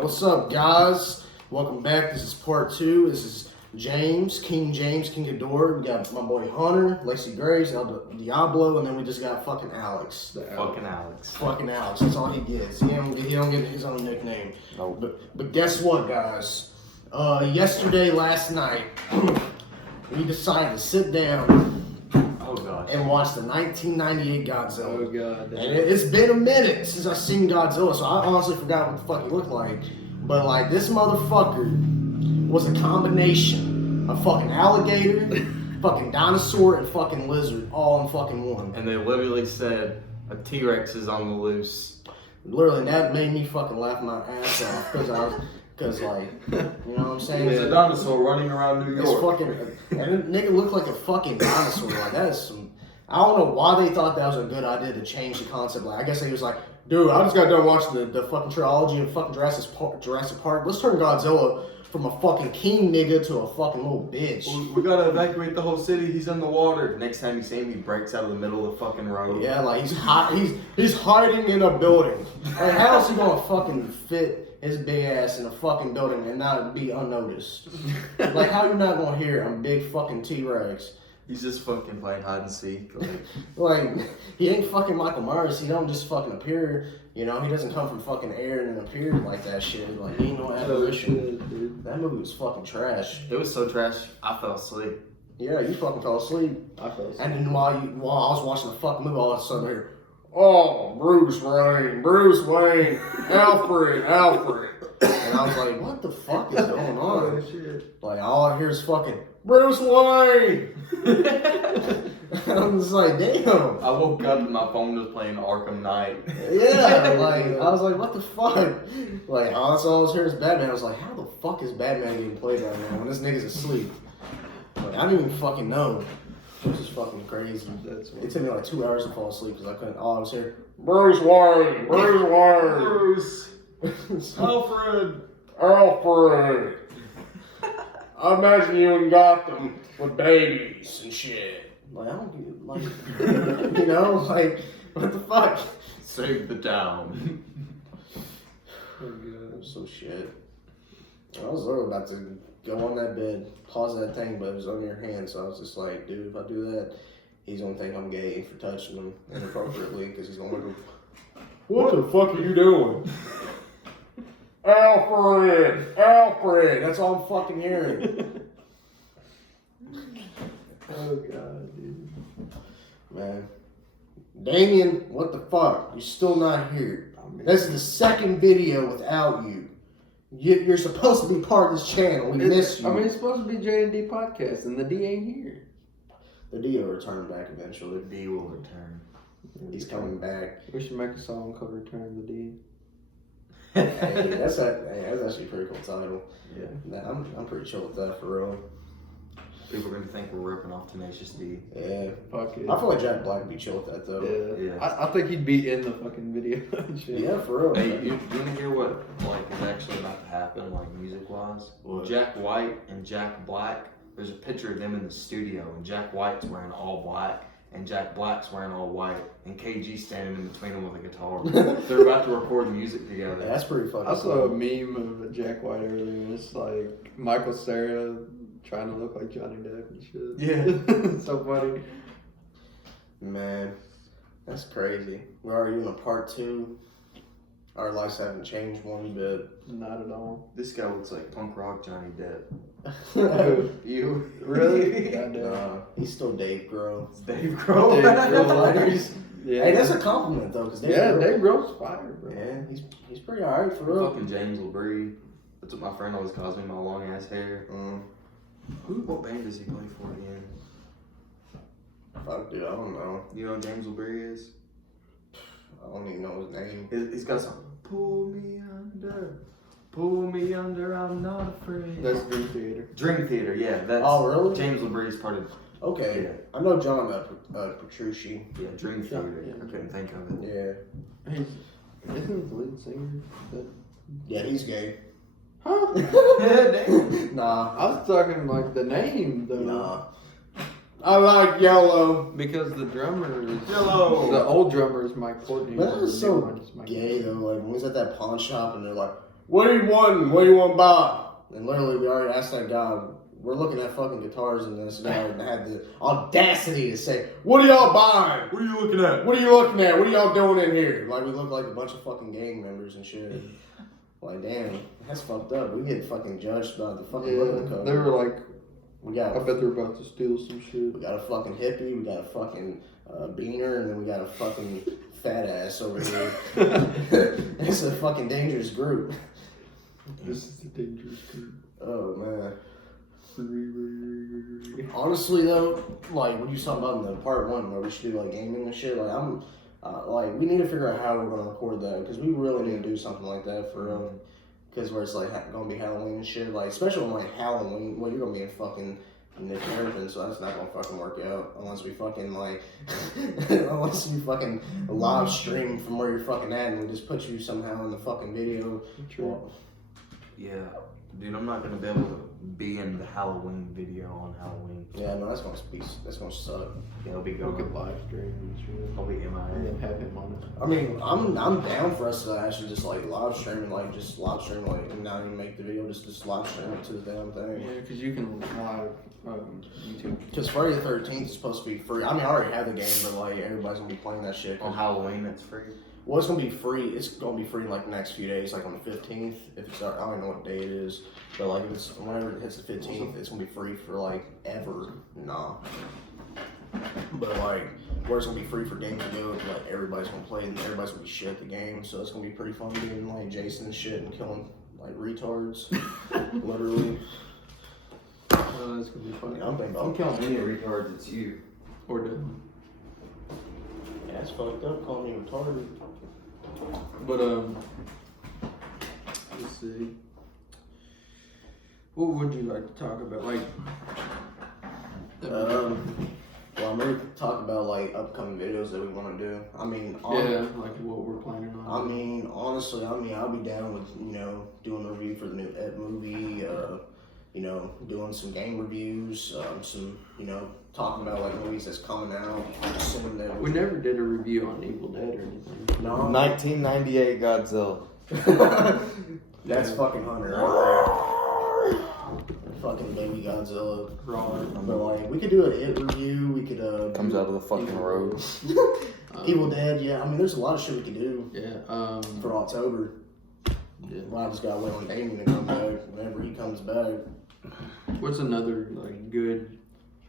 What's up, guys? Welcome back. This is part 2. This is James, King Ghidorah. We got my boy Hunter, Lacey Grace, El Diablo, and then we just got fucking Alex. Fucking Alex. Fucking Alex. That's all he gets. He don't get his own nickname. Nope. But guess what, guys? Last night, we decided to sit down and watch the 1998 Godzilla. Oh god. And it's been a minute since I've seen Godzilla, so I honestly forgot what the fuck he looked like. But like, this motherfucker was a combination of fucking alligator, fucking dinosaur, and fucking lizard, all in fucking one. And they literally said a T-Rex is on the loose. Literally, that made me fucking laugh my ass off because like, you know what I'm saying? It's a dinosaur running around New York. It's fucking, and that nigga looked like a fucking dinosaur. Like, that is some, I don't know why they thought that was a good idea to change the concept. Like, I guess he was like, dude, I just got done watching the fucking trilogy of fucking Jurassic Park. Let's turn Godzilla from a fucking king nigga to a fucking little bitch. We gotta evacuate the whole city. He's in the water. Next time you see him, he breaks out of the middle of the fucking road. Yeah, like he's hiding in a building. Like, how is he gonna fucking fit his big ass in a fucking building and not be unnoticed? Like, how you not gonna hear a big fucking T-Rex? He's just fucking playing hide and seek. Like, he ain't fucking Michael Myers. He don't just fucking appear. You know, he doesn't come from fucking air and then appear like that shit. Like, he ain't no apparition. That movie was fucking trash. It was so trash, I fell asleep. Yeah, you fucking fell asleep. I fell asleep. And then while I was watching the fucking movie, all of a sudden I hear, oh, Bruce Wayne, Alfred. And I was like, what the fuck is going on? Oh, shit. Like, all I hear is fucking, Bruce Wayne! I'm just like, damn. I woke up and my phone was playing Arkham Knight. Yeah, like, I was like, what the fuck? Like, all I was hearing is Batman. I was like, how the fuck is Batman getting played right now when this nigga's asleep? Like, I didn't even fucking know. This is fucking crazy. It took me like 2 hours to fall asleep because I couldn't, all I was hearing, Bruce Wayne! Bruce. Alfred. I imagine you in Gotham with babies and shit. Like, I don't get, like, you know, like, what the fuck? Save the town. Oh, God, so shit. I was literally about to go on that bed, pause that thing, but it was on your hand, so I was just like, dude, if I do that, he's gonna think I'm gay for touching him inappropriately, because he's gonna go, what the fuck are you doing? Alfred! That's all I'm fucking hearing. Oh god, dude. Man. Damien, what the fuck? You're still not here. This is the second video without you. You're supposed to be part of this channel. We miss you. I mean, it's supposed to be J&D podcast, and the D ain't here. The D will return back eventually. The D will return. He's coming back. We should make a song called Return the D. Hey, that's actually a pretty cool title. Yeah. Nah, I'm pretty chill with that, for real. People are going to think we're ripping off Tenacious D. Yeah. Fuck it. I feel like Jack Black would be chill with that, though. Yeah. I think he'd be in the fucking video. Yeah, for real. Hey, you want to hear what is actually about to happen, music-wise? What? Jack White and Jack Black, there's a picture of them in the studio, and Jack White's wearing all black, and Jack Black's wearing all white, and KG's standing in between them with a guitar. They're about to record music together. Yeah, that's pretty fucking I saw a cool. meme of Jack White earlier, and it's like Michael Cera trying to look like Johnny Depp and shit. Yeah. It's so funny. Man, that's crazy. We're already in a part 2. Our lives haven't changed one bit. Not at all. This guy looks like punk rock Johnny Depp. You? Really? Goddamn. He's still Dave Grohl. It's Dave Grohl. Dave Grohl. Yeah. Hey, that's a compliment though, because Dave Grohl's fire, bro. Yeah, he's pretty alright for real. Fucking James LeBrie. That's what my friend always calls me, my long ass hair. What band does he play for again? Fuck, dude, I don't know. You know who James LeBrie is? I don't even know his name. He's got some. Pull me under, I'm not afraid. That's Dream Theater. Dream Theater, yeah. That's Oh, really? James LeBrie's part of. Okay. Yeah. I know John Petrucci. Yeah, Dream Theater. Yeah. I couldn't think of it. Yeah. Isn't he the lead singer? Yeah, he's gay. Huh? Nah. I was talking like the name though. Nah. I like yellow. Because the drummer is Yellow. The old drummer is Mike Courtney. But that and was the new so one is Mike gay Courtney. though. Like when we was at that pawn shop and they're like, "What do you want? What do you want to buy?" And literally, we already asked that guy. We're looking at fucking guitars, and this guy had the audacity to say, "What are y'all buying? What are you looking at? What are you looking at? What are y'all doing in here?" Like we look like a bunch of fucking gang members and shit. Like damn, that's fucked up. We get fucking judged by the fucking booking code. They were like, We got. I bet they're about to steal some shit. We got a fucking hippie, we got a fucking beaner, and then we got a fucking fat ass over here. It's a fucking dangerous group. This is the dangerous group. Oh man. Honestly though, like what you talking about in the part one where we should do like gaming and shit, like I'm like we need to figure out how we're gonna record that because we really need to do something like that for real. Because where it's like gonna be Halloween and shit, like especially on like Halloween, well you're gonna be in fucking Nick American, so that's not gonna fucking work out unless we fucking like unless you fucking live stream from where you're fucking at and we just put you somehow in the fucking video. True. Yeah, dude, I'm not gonna be able to be in the Halloween video on Halloween. Yeah, no, that's gonna suck. Yeah, it'll be We going. could live stream and shit. I'll be And MIA. then have him on it. I mean, I'm down for us to actually just like live stream and like just live stream like and not even make the video, just live stream it to the damn thing. Yeah, because you can live YouTube. Because Friday the 13th is supposed to be free. I mean, I already have the game, but like everybody's gonna be playing that shit. On Halloween, it's free. Well, it's gonna be free. It's gonna be free in like the next few days, like on the 15th. If it's I don't even know what day it is, but like if it's whenever it hits the 15th, it's gonna be free for like ever. Nah. But like, where it's gonna be free for games to go, like everybody's gonna play and everybody's gonna be shit at the game. So it's gonna be pretty fun being like Jason and shit and killing like retards, literally. Oh, that's gonna be funny. I'm thinking Don't about. count any retards, it's you. Or done. Yeah, it's fucked up calling me retarded. But let's see. What would you like to talk about? Like, Well, I'm ready to talk about like upcoming videos that we want to do. I mean, yeah, like what we're planning on. I mean, honestly, I'll be down with doing a review for the new Ed movie. Doing some game reviews. Some talking about like movies that's coming out. Soon that We never did a review on Evil Dead or anything. no, 1998 Godzilla. that's fucking Hunter. Right there. Fucking baby Godzilla. But like, we could do an It review. We could Comes out of the fucking road. Evil Dead. Yeah, I mean, there's a lot of shit we could do Yeah. for October. Yeah. Well, I just gotta wait on Damien to come back. Whenever he comes back. What's another like good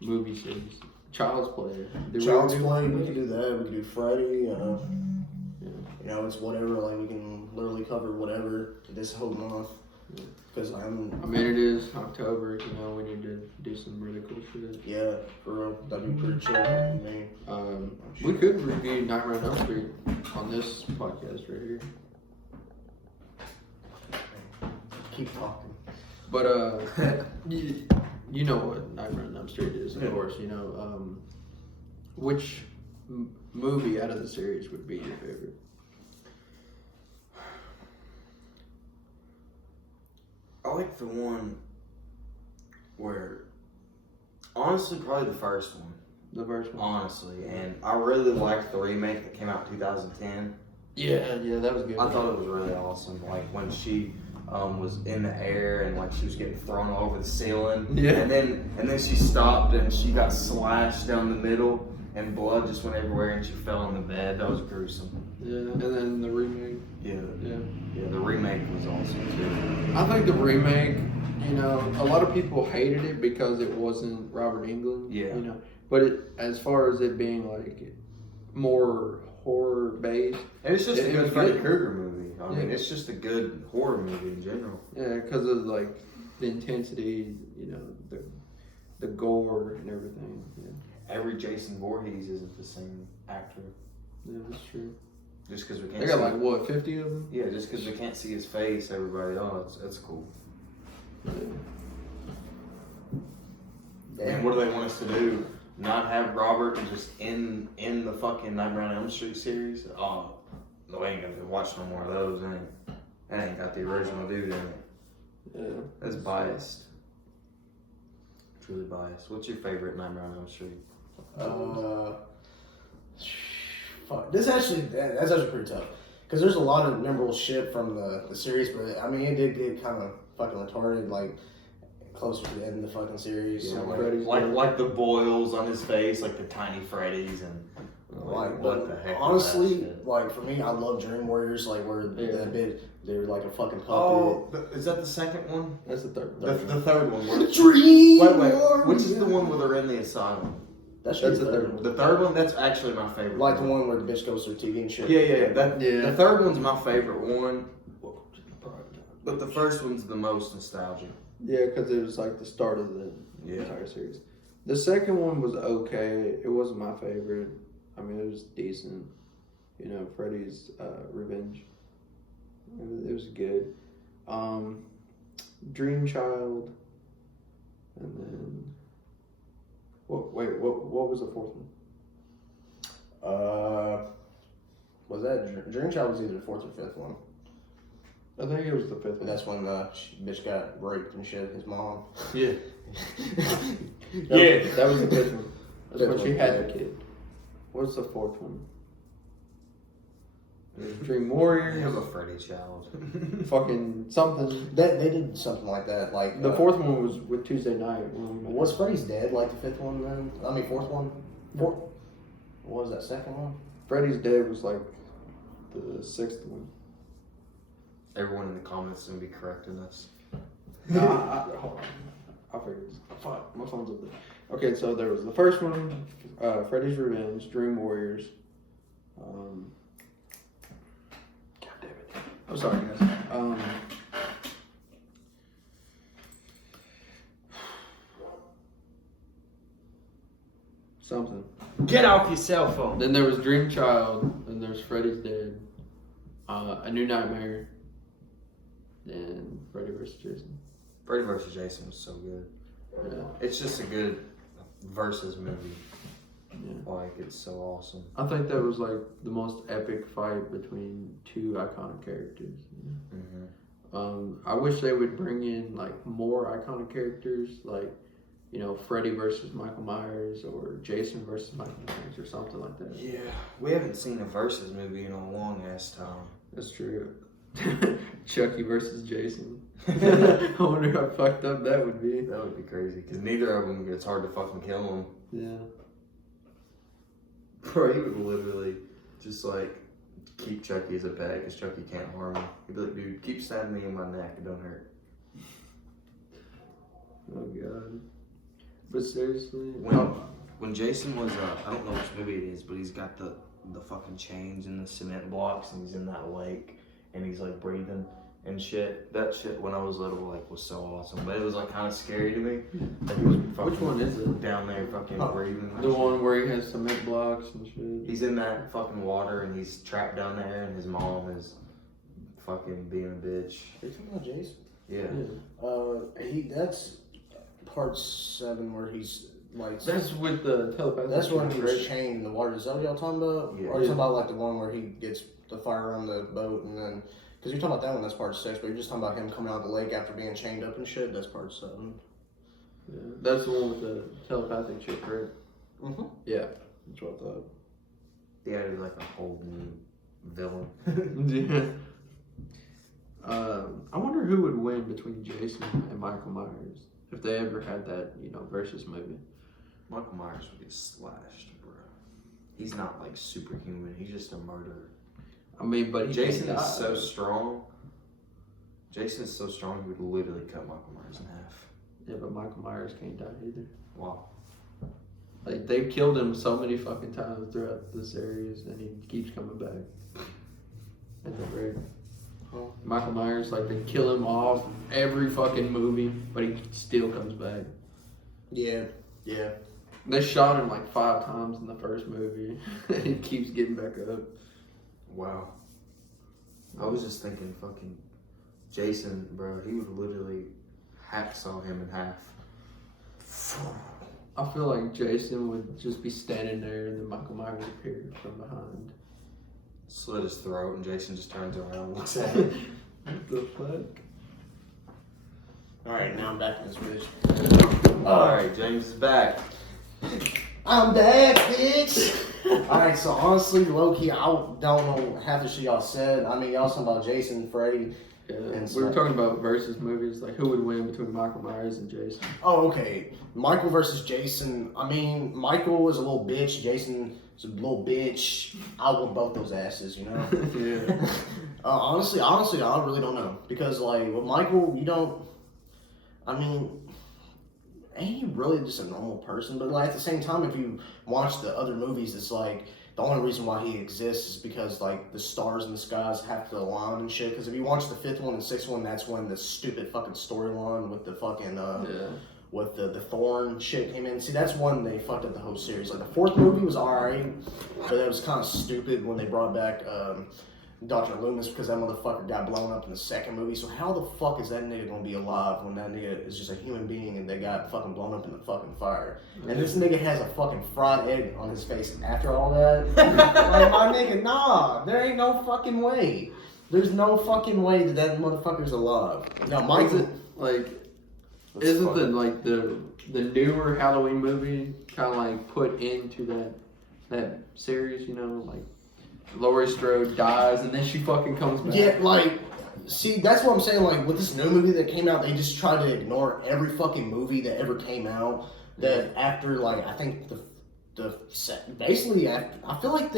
movie series? Child's Play. Did we Child's ever do Play. one? We could do that. We could do Freddy. Yeah. It's whatever. Like we can literally cover whatever this whole month. Because I mean, it is October. We need to do some really cool shit. yeah, for real, that'd be pretty chill. I mean, We could review Nightmare on Elm Street on this podcast right here. keep talking. But you know what Nightmare on Elm Street is, of course. Which movie out of the series would be your favorite? I like the one where, honestly, probably the first one. The first one. Honestly, and I really liked the remake that came out in 2010. Yeah, that was good. I thought it was really awesome. Like when she was in the air and like she was getting thrown all over the ceiling. Yeah. And then she stopped and she got slashed down the middle and blood just went everywhere and she fell on the bed. That was gruesome. Yeah, and then the remake. Yeah. Yeah. Yeah. The remake was awesome too. I think the remake, a lot of people hated it because it wasn't Robert Englund. Yeah. But as far as it being like more horror based, And it's just a It good was Freddy good. Krueger movie. I mean, Yeah. it's just a good horror movie in general. yeah, because of like the intensity, the gore and everything. Yeah, Every Jason Voorhees isn't the same actor. yeah, that's true. Just because we can't They got see like what 50 of them. yeah, just because we can't see his face, everybody, that's cool. Yeah. And what do they want us to do? Not have Robert just in the fucking Nightmare on Elm Street series? Oh, no, we ain't gonna watch no more of those. That ain't got the original dude in it. Yeah. That's biased. really biased. What's your favorite Nightmare on Elm Street? Fuck. That's actually pretty tough. Because there's a lot of memorable shit from the series, but I mean, it did get kind of fucking retarded, like, closer to the end of the fucking series. Yeah, So, like the boils on his face, like the tiny Freddy's, and like, what the heck? honestly, like, for me, I love Dream Warriors, like, where that bit, they were like a fucking puppet. Oh, is that the second one? That's the third. The third one. Where, Dream wait, Warriors. which is the one where they're in the asylum? That's the the third third one. The third one, that's actually my favorite. Like the one where the bitch goes through TV and shit. Yeah. Yeah. The third one's my favorite one, but the first one's the most nostalgic. Yeah, because it was like the start of the Yeah. entire series. The second one was okay. It wasn't my favorite. I mean, it was decent. You know, Freddy's Revenge. It was good. Dream Child, and then what was the fourth one? Was that Dream Child was either the fourth or fifth one? I think it was the fifth But one. that's when bitch got raped and shit. His mom. Yeah. That was the fifth one. That's Fifth when she one, had yeah. the kid. What's the fourth one? Dream You Warriors. have a Freddy child. Fucking something. They did something like that. Like The fourth one was with Tuesday Night. Was Freddy's dead like the fifth one then? I mean fourth one. What was that second one? Freddy's Dead was like the sixth one. Everyone in the comments is gonna be correcting us. Hold on. I'll figure this. Fuck, my phone's up there. Okay, so there was the first one, Freddy's Revenge, Dream Warriors. God damn it. I'm sorry, guys. Something. Get off your cell phone. Then there was Dream Child, then there's Freddy's Dead, A New Nightmare, and Freddy vs. Jason. Freddy vs. Jason was so good. Yeah. It's just a good versus movie. Yeah. Like, it's so awesome. I think that was like the most epic fight between two iconic characters. Mm-hmm. I wish they would bring in like more iconic characters, like, you know, Freddy versus Michael Myers or Jason versus Michael Myers or something like that. Yeah, we haven't seen a versus movie in a long ass time. That's true. Chucky versus Jason. I wonder how fucked up that would be. That would be crazy because neither of them, it's hard to fucking kill them. Yeah. Bro, he would literally just like keep Chucky as a pet because Chucky can't harm him. He'd be like, dude, keep stabbing me in my neck, it don't hurt. Oh god. But seriously, When Jason was, I don't know which movie it is, but he's got the fucking chains and the cement blocks and he's in that lake and he's like breathing and shit. That shit when I was little like was so awesome, but it was like kind of scary to me. Like, he was fucking which one is it? down there fucking breathing? The one where he has cement blocks and shit. He's in that fucking water and he's trapped down there and his mom is fucking being a bitch. Are you talking about Jason? Yeah. That's part 7 where he's like. That's with the telepathic. That's when he was chained in the water. Is that what y'all talking about? Yeah. Or are you talking about like the one where he gets the fire on the boat and then? Because you're talking about that one, that's part 6, but you're just talking about him coming out of the lake after being chained up and shit. That's part 7. Yeah, that's the one with the telepathic chick, right? Mm-hmm. Yeah, that's what I thought. He added like a whole new villain. Yeah. I wonder who would win between Jason and Michael Myers if they ever had that, you know, versus movie. Michael Myers would get slashed, bro. He's not like superhuman. He's just a murderer. I mean, but Jason is so strong. Jason is so strong, he would literally cut Michael Myers in half. Yeah, but Michael Myers can't die either. Wow. Like, they've killed him so many fucking times throughout the series, and he keeps coming back. At the very Michael Myers, like, they kill him off every fucking movie, but he still comes back. Yeah. They shot him like 5 times in the first movie, and he keeps getting back up. Wow. I was just thinking fucking Jason, bro, he would literally hacksaw him in half. I feel like Jason would just be standing there and then Michael Myers appeared from behind. Slit his throat and Jason just turns around and looks at him. What the fuck? Alright, now I'm back in this bitch. Alright, James is back. I'm back, bitch! Alright, so honestly, low-key, I don't know half the shit y'all said. I mean, y'all talking about Jason, Freddy. Yeah, And we were talking about versus movies, like who would win between Michael Myers and Jason. Oh, okay. Michael versus Jason. I mean, Michael is a little bitch. Jason is a little bitch. I want both those asses, you know? Yeah. Honestly, I really don't know. Because, like, with Michael, you don't... I mean... Ain't he really just a normal person? But, like, at the same time, if you watch the other movies, it's like... The only reason why he exists is because, like, the stars in the skies have to align and shit. Because if you watch the 5th one and 6th one, that's when the stupid fucking storyline with the fucking, with the Thorn shit came in. See, that's when they fucked up the whole series. Like, the 4th movie was alright, but it was kind of stupid when they brought back, Dr. Loomis because that motherfucker got blown up in the 2nd movie. So how the fuck is that nigga gonna be alive when that nigga is just a human being and they got fucking blown up in the fucking fire? And this nigga has a fucking fried egg on his face after all that. Like, my nigga, nah, there ain't no fucking way. There's no fucking way that motherfucker's alive. Now, Michael, Isn't the newer Halloween movie kind of like put into that series? You know, like. Laurie Strode dies and then she fucking comes back. Yeah, like, see, that's what I'm saying. Like, with this new movie that came out, they just tried to ignore every fucking movie that ever came out. That after, like, I think basically after, I feel like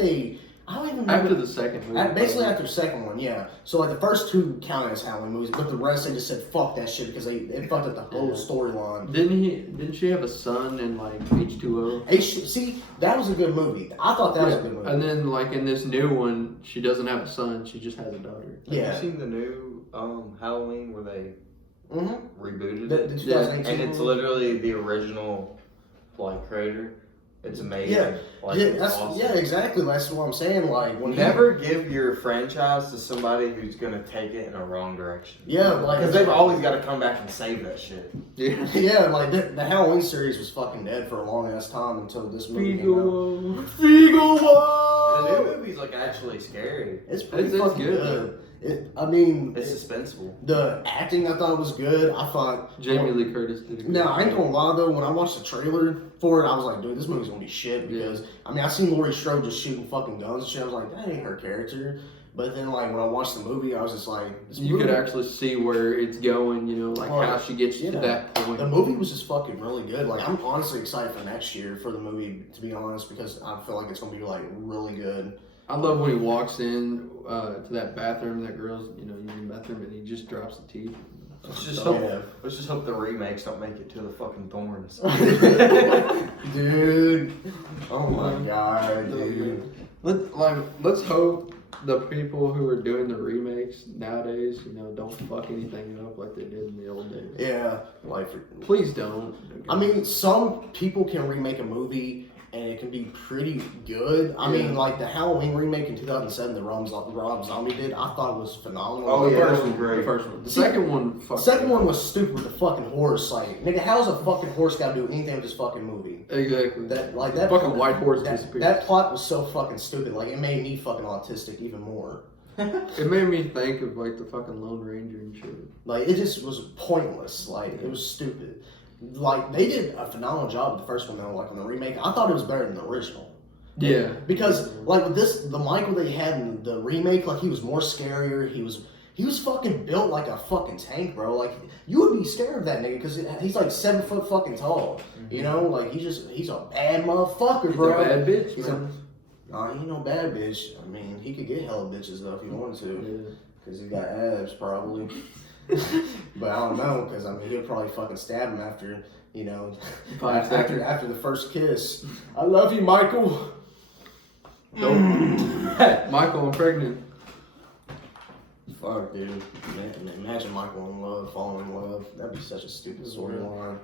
I don't even remember. After the 2nd movie. Basically after the 2nd one, yeah. So, like, the first 2 counted as Halloween movies, but the rest they just said, fuck that shit because it fucked up the whole storyline. Didn't she have a son in, like, H2O? See, that was a good movie. I thought that was a good movie. And then, like, in this new one, she doesn't have a son, she just has a daughter. Have you seen the new Halloween where they rebooted the it? 2018 and it's literally the original, like, creator. It's amazing. Yeah, like, yeah, it's awesome. yeah, exactly. That's what I'm saying. Like, never give your franchise to somebody who's gonna take it in a wrong direction. Yeah, like because they've always got to come back and save that shit. Yeah, yeah. Like the Halloween series was fucking dead for a long ass time until this movie came out. The new movie's like actually scary. It's pretty It's fucking good. I mean, it's suspenseful. The acting I thought was good. I thought Jamie Lee Curtis did a good No, I ain't job. gonna lie though. When I watched the trailer for it, I was like, dude, this movie's gonna be shit because I mean, I seen Laurie Strode just shooting fucking guns and shit. I was like, that ain't her character. But then, like, when I watched the movie, I was just like, You could actually see where it's going, you know, like how she gets to that point. The movie was just fucking really good. Like, I'm honestly excited for next year for the movie, to be honest, because I feel like it's gonna be like really good. I love when he walks in to that bathroom, that girl's, you know, using the bathroom, and he just drops the teeth. Let's just hope the remakes don't make it to the fucking thorns. Dude, oh my god, dude. Let's hope the people who are doing the remakes nowadays, you know, don't fuck anything up like they did in the old days. Yeah, like, please don't. I mean, some people can remake a movie and it can be pretty good. I mean, like the Halloween remake in 2007 that Rob Zombie did, I thought it was phenomenal. Oh, the yeah, first that was great. The first one. The second one, The second one was stupid with the fucking horse. Like, nigga, how's a fucking horse got to do anything with this fucking movie? Exactly. That fucking white horse disappeared. That plot was so fucking stupid. Like, it made me fucking autistic even more. It made me think of like the fucking Lone Ranger and shit. Like, it just was pointless. Like, it was stupid. Like, they did a phenomenal job with the first one though. Like, on the remake, I thought it was better than the original. Yeah. Because like with the Michael they had in the remake, like he was more scarier. He was fucking built like a fucking tank, bro. Like you would be scared of that nigga because he's like 7 foot fucking tall. Mm-hmm. You know, like he's a bad motherfucker, bro. He's a bad bitch. Nah, he ain't no bad bitch. I mean, he could get hella bitches though if he wanted to, because he got abs probably. But I don't know, because I mean he'll probably fucking stab him after, you know, after the first kiss. I love you, Michael. Michael, I'm pregnant. Fuck, dude. Imagine Michael in love, falling in love. That'd be such a stupid storyline.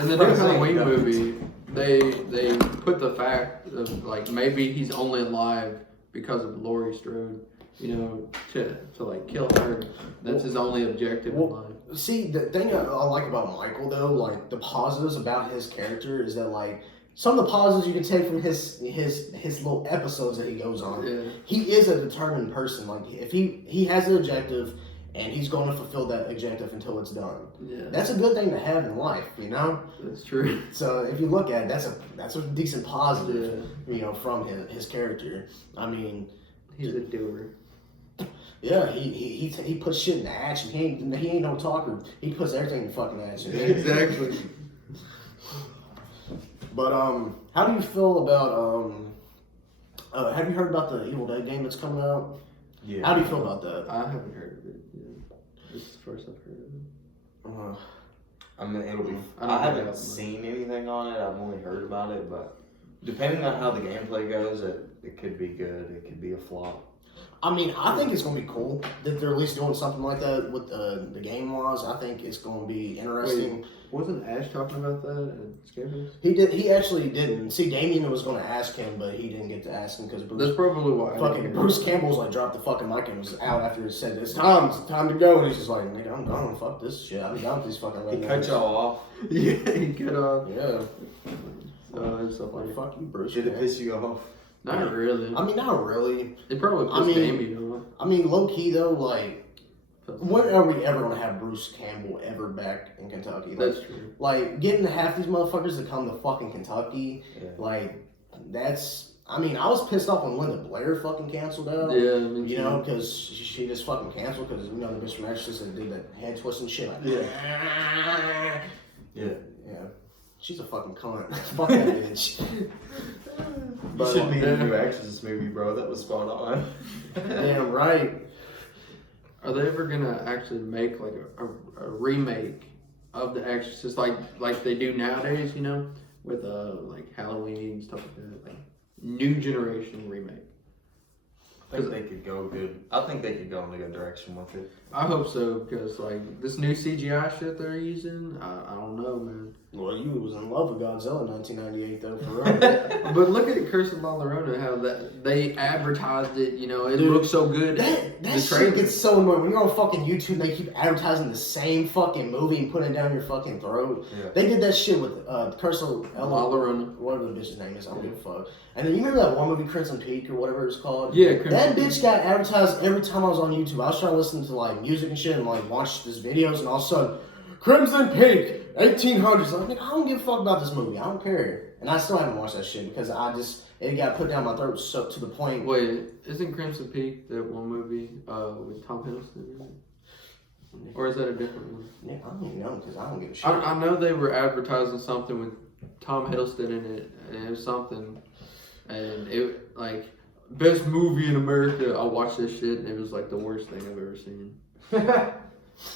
In the new Halloween movie, they put the fact of like maybe he's only alive because of Laurie Strode. You know, to like kill her. That's his only objective in life. See, the thing I like about Michael though, like the positives about his character is that like some of the positives you can take from his little episodes that he goes on. Yeah. He is a determined person. Like if he has an objective and he's going to fulfill that objective until it's done. Yeah, That's a good thing to have in life, you know. that's true. So if you look at it, that's a decent positive, Yeah, you know, from his character. I mean, he's a doer. yeah, he puts shit into action. He ain't no talker. He puts everything in fucking action. Exactly. But how do you feel about have you heard about the Evil Dead game that's coming out? Yeah. How do you feel about that? I haven't heard of it. Yeah. This is the first I've heard of it. I mean, it'll be. I don't I know haven't about seen anything on it. I've only heard about it, but depending on how the gameplay goes, it could be good. It could be a flop. I mean, I think it's gonna be cool that they're at least doing something like that with the game laws. I think it's gonna be interesting. Wait, wasn't Ash talking about that at Scarecrow? He actually didn't. See, Damien was gonna ask him, but he didn't get to ask him because That's probably why. fucking Bruce Campbell's like dropped the fucking mic and was out after he said it's time to go, and he's just like, nigga, I'm gone. Fuck this shit. I'm done with these fucking He cut y'all off. Yeah, he cut off. Yeah. It's so funny. Like, fuck you, Bruce. Did it man. piss you off? Not really. I mean, not really. It probably I pissed mean- Amy off. I mean, low key though, like, when are we ever gonna have Bruce Campbell ever back in Kentucky? Like, That's true. like getting half these motherfuckers to come to fucking Kentucky, Yeah. like, that's. I mean, I was pissed off when Linda Blair fucking canceled out. Yeah, I mean, You know, because she just fucking canceled because, you know, the bitch from Exorcist that did that head twist and shit. Like, Yeah. Yeah. yeah. She's a fucking cunt. Fuck that bitch. You should be in the new Exorcist movie, bro. That was spot on. Damn right. Are they ever gonna actually make like a remake of The Exorcist, like they do nowadays? You know, with like Halloween and stuff like that, like new generation remake. I think they could go good. I think they could go in a good direction with it. I hope so, because like this new CGI shit they're using, I don't know, man. Well, you was in love with Godzilla in 1998, though, for real. But look at Curse of La Llorona, how that they advertised it. You know, it Dude, looks so good. That The shit trailer. gets so annoying. When you're on fucking YouTube, they keep advertising the same fucking movie and putting it down your fucking throat. Yeah. They did that shit with Curse of La Llorona. whatever the bitch's name is. I don't give a fuck. And then you remember that one movie, Crimson Peak, or whatever it's called? Yeah, Crimson That Peak. bitch got advertised every time I was on YouTube. I was trying to listen to like music and shit and like watch these videos, and all of a sudden, Crimson Peak, 1800s. I'm like, I don't give a fuck about this movie. I don't care. And I still haven't watched that shit because it got put down my throat so to the point. Wait, isn't Crimson Peak that one movie with Tom Hiddleston in it? Or is that a different one? Yeah, I don't even know because I don't give a shit. I know they were advertising something with Tom Hiddleston in it, and it was something, and it like best movie in America. I watched this shit, and it was like the worst thing I've ever seen.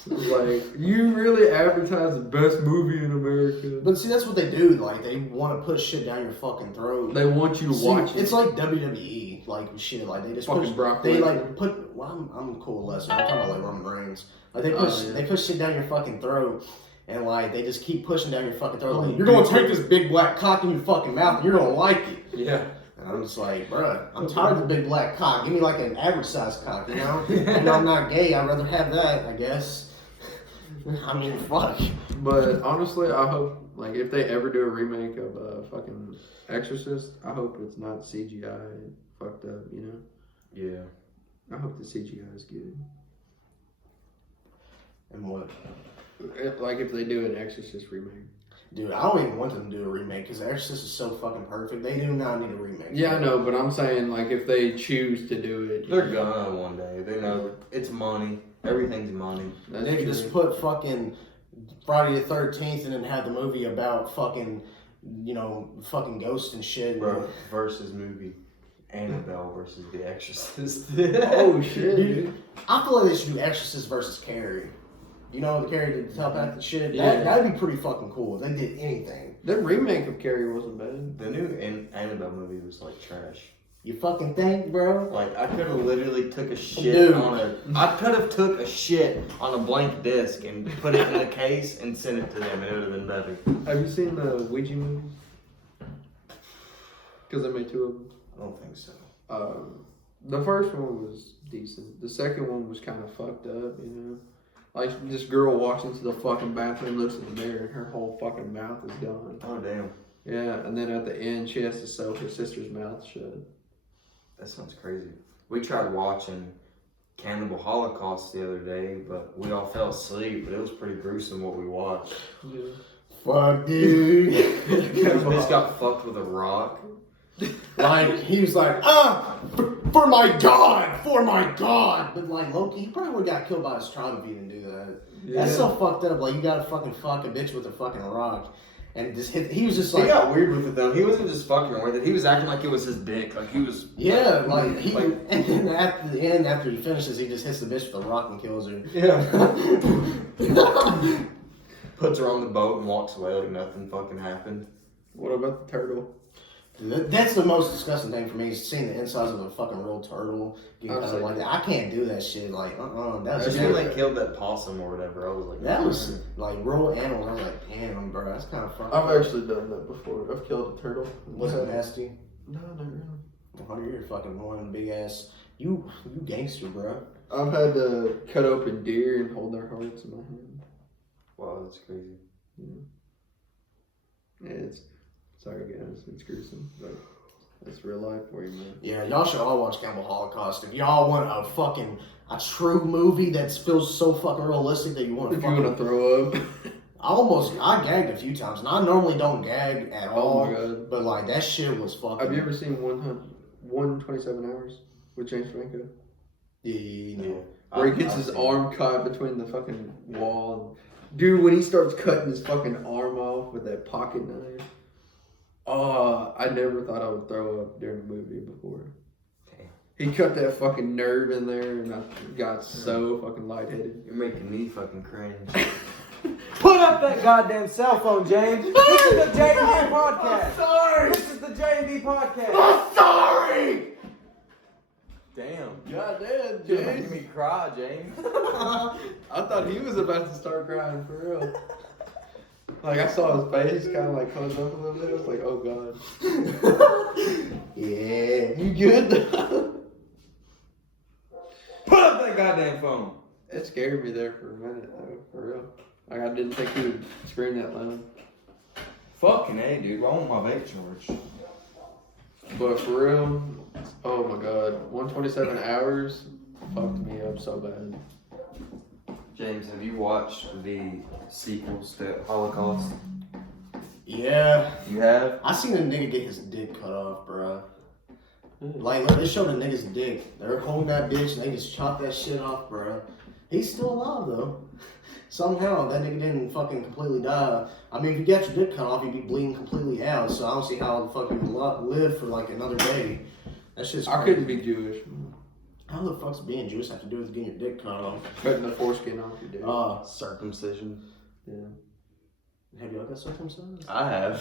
It was like, you really advertise the best movie in America? But see, that's what they do. Like, they want to push shit down your fucking throat. They want you to See, watch it. it's like WWE, like shit. Like they just Fucking push. Brock They Lesnar. like put. Well, I'm cool with Lesnar. I'm talking about like Roman Reigns. Like they Oh, push. yeah. They push shit down your fucking throat, and like they just keep pushing down your fucking throat. Oh, Like, you're gonna take this big black cock in your fucking mouth, and you're gonna like it. Yeah. And I'm just like, bruh, I'm tired of the big black cock. Give me like an average size cock, you know? You know, I'm not gay. I'd rather have that, I guess. I mean, fuck. But honestly, I hope, like, if they ever do a remake of fucking Exorcist, I hope it's not CGI and fucked up, you know? Yeah. I hope the CGI is good. And what? Like, if they do an Exorcist remake. Dude, I don't even want them to do a remake because The Exorcist is so fucking perfect. They do not need a remake. Yeah, I know, but I'm saying, like, if they choose to do it. They're gonna one day. They know it's money. Everything's money. That's They could true. just put fucking Friday the 13th and then have the movie about fucking, you know, fucking ghosts and shit. Bro, versus movie. Annabelle versus The Exorcist. Oh, shit, dude. I feel like they should do Exorcist versus Carrie. You know, the Carrie did the telepathic shit? Yeah. That'd be pretty fucking cool if they did anything. The remake of Carrie wasn't bad. The new Annabelle movie was like trash. You fucking think, bro? Like I could have literally took a shit Dude. I could have took a shit on a blank disc and put it in a case and sent it to them, and it would have been better. Have you seen the Ouija movies? Because I made two of them. I don't think so. The first one was decent. The second one was kind of fucked up, you know? Like, this girl walks into the fucking bathroom, looks in the mirror, and her whole fucking mouth is gone. Oh damn, Yeah, and then at the end, she has to sew her sister's mouth shut. that sounds crazy. We tried watching Cannibal Holocaust the other day, but we all fell asleep. But it was pretty gruesome what we watched. Yeah. Fuck, dude. This bitch got fucked with a rock. Like, he was like, for my God. But like, Loki, he probably would have got killed by his tribe if he didn't do that. Yeah. That's so fucked up. Like, you gotta fucking fuck a bitch with a fucking rock. And just hit, he was just like. He got weird with it though. He wasn't just fucking with it. He was acting like it was his dick. Like he was. Yeah, like, he. Like, and then at the end, after he finishes, he just hits the bitch with a rock and kills her. yeah. Puts her on the boat and walks away like nothing fucking happened. What about the turtle? That's the most disgusting thing for me is seeing the insides of a fucking real turtle. Getting I'm kind of saying- like that. I can't do that shit. Like, That was Just just when they killed that possum or whatever, I was like, that was like real animals. I was like, damn, bro, that's kind of fun. I've actually done that before. I've killed a turtle. Was it nasty? No, not really. Oh, you're fucking one big ass. You gangster, bro. I've had to cut open deer and hold their hearts in my hand. wow, that's crazy. Yeah, it's sorry guys, it's gruesome, but it's real life for you, man. Yeah, y'all should all watch Cannibal Holocaust. If y'all want a true movie that feels so fucking realistic that you want to If you want to throw up. I gagged a few times, and I normally don't gag at all. Oh my god. But like that shit was fucking. Have you ever seen 127 Hours with James Franco? Yeah. Where he gets his arm caught between the fucking wall. And, dude, when he starts cutting his fucking arm off with that pocket knife. Oh, I never thought I would throw up during a movie before. Damn. He cut that fucking nerve in there and I got so fucking lightheaded. You're making me fucking cringe. Put up that goddamn cell phone, James. This is the J&D podcast. Sorry. This is the J&D podcast. I'm sorry. Damn. God damn, You're making me cry, James. I thought he was about to start crying for real. Like I saw his face kind of like close up a little bit. I was like, oh god. Yeah. You good? Put up that goddamn phone. It scared me there for a minute though, for real. Like I didn't think he would scream that loud. Fucking A, dude. I want my vape charge. But for real, oh my god, 127 Hours fucked me up so bad. James, have you watched the sequels to Holocaust? Yeah. You have? I seen a nigga get his dick cut off, bro. Like, look, they showed a nigga's dick. They're holding that bitch and they just chopped that shit off, bro. He's still alive, though. Somehow, that nigga didn't fucking completely die. I mean, if you got your dick cut off, you'd be bleeding completely out. So I don't see how the fucking live for like another day. That shit's crazy. I couldn't be Jewish. How the fuck's being Jewish have to do with getting your dick cut off? Cutting the foreskin off your dick. Circumcision. Yeah. Have y'all got circumcised? I have.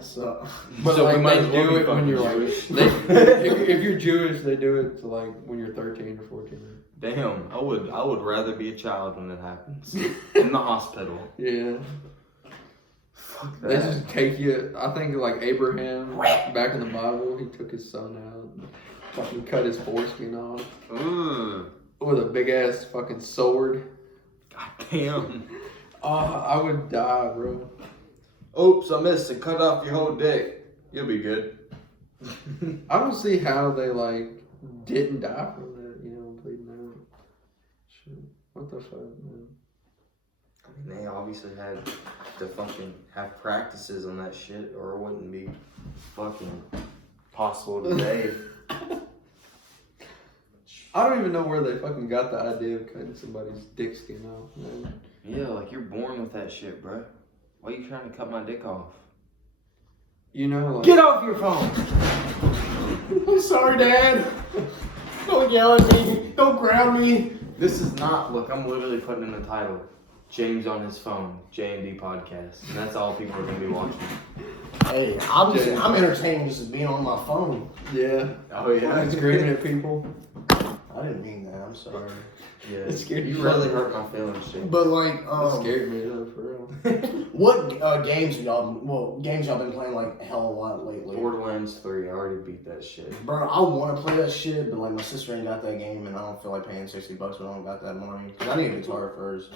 So, But So we like might they as well do be it when fucking you're Jewish. like, if you're Jewish, they do it to like when you're 13 or 14. Damn, I would rather be a child when it happens. In the hospital. Yeah. Fuck They that. just take you. I think like Abraham back in the Bible, he took his son out, and fucking cut his foreskin off Ooh. with a big ass fucking sword. God damn. I would die, bro. Oops, I missed and cut off your whole dick. You'll be good. I don't see how they like didn't die from that, you know, bleeding out. Shit. What the fuck, man? I mean, they obviously had to fucking have practices on that shit, or it wouldn't be fucking possible today. I don't even know where they fucking got the idea of cutting somebody's dick skin off, man. Yeah, like you're born with that shit, bro. Why are you trying to cut my dick off? You know, like Get off your phone! I'm sorry, Dad. Don't yell at me. Don't ground me. This is not, look, I'm literally putting in the title. James on his phone, J&D podcast. And that's all people are going to be watching. Hey, I'm entertaining just as being on my phone. yeah, Oh, yeah? screaming at people. I didn't mean that. I'm sorry. Yeah. It scared You you. really hurt my feelings, James. But like, That scared me though, for real. what games y'all been playing like a hell of a lot lately? Borderlands 3, I already beat that shit. Bro, I want to play that shit, but like my sister ain't got that game, and I don't feel like paying $60 when I don't got that money. Cause I need a guitar first.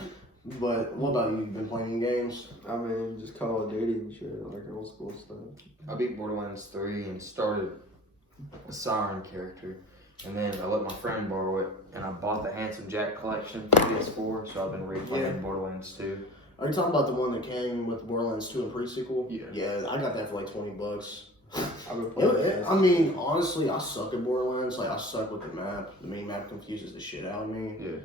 But what about you? You been playing games? I mean, just Call of Duty and shit, like old school stuff. I beat Borderlands 3 and started a Siren character. And then I let my friend borrow it, and I bought the Handsome Jack collection for PS4, so I've been replaying Borderlands 2. Are you talking about the one that came with Borderlands 2 and pre-sequel? Yeah. Yeah, I got that for like $20. I've been playing that. I mean, honestly, I suck at Borderlands. Like, I suck with the map. The main map confuses the shit out of me. Yeah.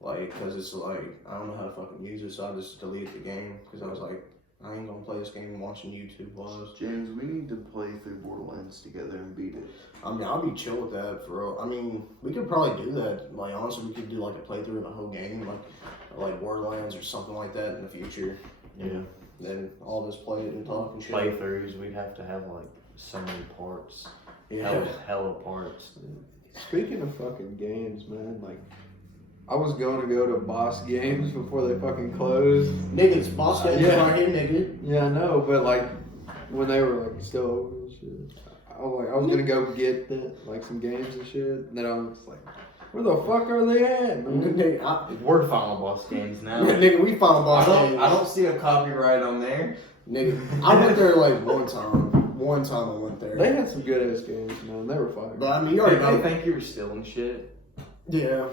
Like, because it's like, I don't know how to fucking use it, so I just deleted the game. Because I was like, I ain't gonna play this game watching YouTube was. James, we need to play through Borderlands together and beat it. I mean, I'll be chill with that for real. I mean, we could probably do that. Like, honestly, we could do like a playthrough of the whole game, like Borderlands or something like that in the future. Yeah. Then all of us play it and talk and shit. Playthroughs, we'd have to have like so many parts. Yeah. Hella parts. Speaking of fucking games, man, like, I was going to go to Boss Games before they fucking closed. Niggas, boss games Yeah. right here, nigga. Yeah, I know, but like, when they were like still open and shit, I was gonna go get like some games and shit, and then I was like, where the fuck are they at, man? Nigga, We're Final Boss games now. nigga, we found boss games. I don't see a copyright on there. Nigga, I went there like one time. One time I went there. They had some good ass games, man. They were fire. But I mean, you already They know. think you were stealing shit. Yeah.